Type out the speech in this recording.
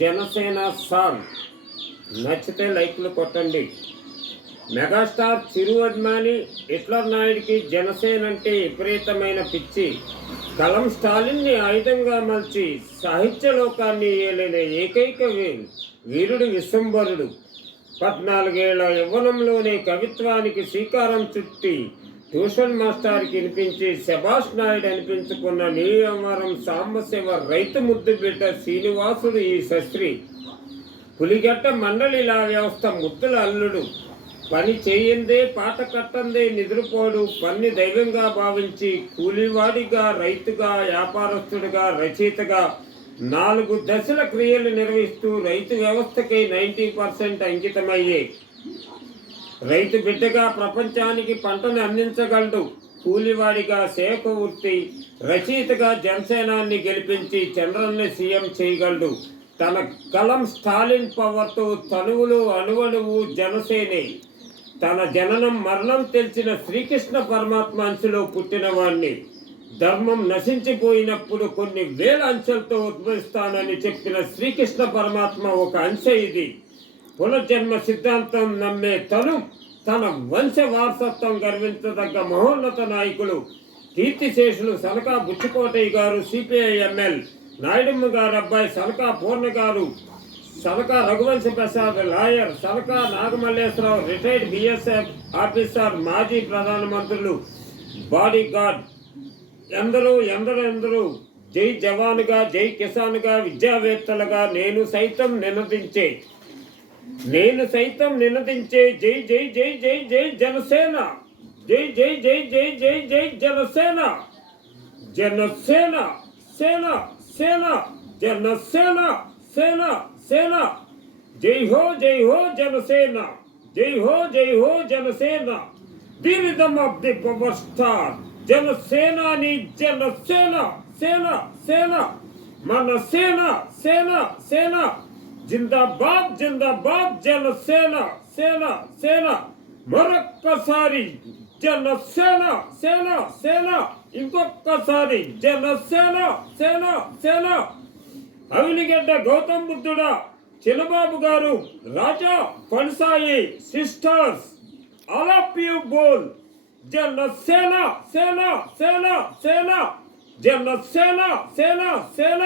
Janasena song నచ్చితే లైక్లు కొట్టండి. మెగాస్టార్ చిరు అభిమాని హిట్లర్ నాయుడికి జనసేన అంటే విపరీతమైన పిచ్చి. కలం స్టాలిన్ని ఆయుధంగా మలిచి సాహిత్య లోకాన్ని ఏలిన ఏకైక వీరుడు విశ్వంభరుడు. 14 ఏళ్ల యవ్వనంలోనే కవిత్వానికి శ్రీకారం చుట్టి ట్యూషన్ మాస్టర్కి వినిపించి శభాష్ నాయుడు అనిపించుకున్న నీయవరం సాంబశివ రైతు ముద్దు బిడ్డ శ్రీనివాసుడు ఈ శస్త్రి. పులిగట్ట మండలిలా వ్యవస్థ ముద్దుల అల్లుడు. పని చేయందే పాట కట్టందే నిద్రపోడు. పన్ని దైవంగా భావించి కూలివాడిగా, రైతుగా, వ్యాపారస్తుడిగా, రచయితగా 4 దశల క్రియలు నిర్వహిస్తూ రైతు వ్యవస్థకి 90% అంకితమయ్యే రైతు బిడ్డగా ప్రపంచానికి పంటను అందించగలడు. కూలివాడిగా సేవక వృత్తి, రచయితగా జనసేనాన్ని గెలిపించి చంద్రన్ని సీఎం చేయగలడు. తన కలం స్టాలిన్ పవర్తో తనువులు అణువణువు జనసేనే. తన జననం మరణం తెలిసిన శ్రీకృష్ణ పరమాత్మ అంశలో పుట్టినవాణ్ణి. ధర్మం నశించిపోయినప్పుడు కొన్ని వేల అంశాలతో ఉద్భవిస్తానని చెప్పిన శ్రీకృష్ణ పరమాత్మ ఒక అంశ ఇది. పునర్జన్మ సిద్ధాంతం నమ్మే తన వంశ వారసత్వం గర్వించదగ్గ మహోన్నత నాయకులు కీర్తిశేషులు సనకా బుచ్చికోటయ్య గారు, సిపిఐ ఎంఎల్ నాయుడమ్మ గారు అబ్బాయి సనకా పూర్ణ గారు, Shanaka Raghuvamsha Prasad lawyer, Shanaka Nagamalleswara Rao retired BSF officer, మాజీ ప్రధానమంత్రులు, బాడీ గార్డ్, ఎందరో జై జవాన్గా, జై కిసాన్గా, విద్యావేత్తలుగా నేను సైతం నినదించే జై జై జై జై జై జనసేన. జై జై జై జై జై జై జనసేన. జనసేన సేన సేన జనసేన సేన సేన. జై హో జనసేన. జై హో Janasena. The rhythm of the power star జనసేనాని. జనసేన సేన సేన మన సేన సేన సేన. జిందాబాద్ జిందాబాద్ జనసేన సేన సేన. మరొక్కసారి జనసేన సేన సేన. ఇంకొక్కసారి జనసేన సేన సేన. అవినిగడ్డ గౌతమ్ బుద్ధుడా, చిన్నబాబు గారు, రాజా ఫణసాయి సిస్టర్స్, ఆల్ ఆఫ్ యూ బోల్ జనసేన సేన సేన సేన. జనసేన సేన సేన.